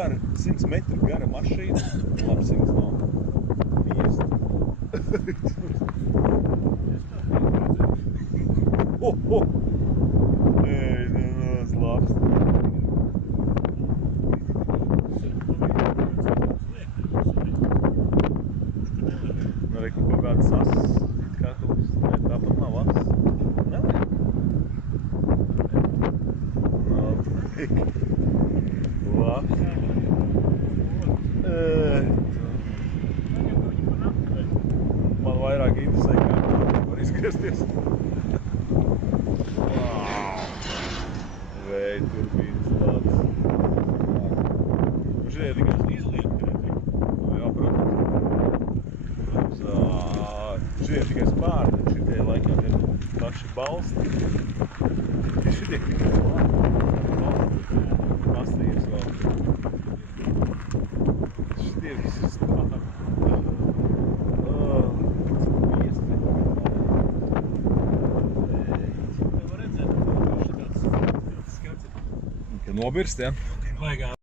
gara, 100 metru gara mašīna. Labi, 100 nav. 50. Ej, tas labs. Nu, re, kaut kāds asas, it kā kaut kas, tāpat nav asas. Nevajag. Labs. Man vairāk interesē, kā var izgriezties. Vēja turbīnas tāds. Šeit tikai izliek. Jā, protams. Šeit tikai spārni, šitie laikam ir paši balsti. Šitie tikai spārni. Pastījums vēl. Šitie visi spārni. Nobirst, ja?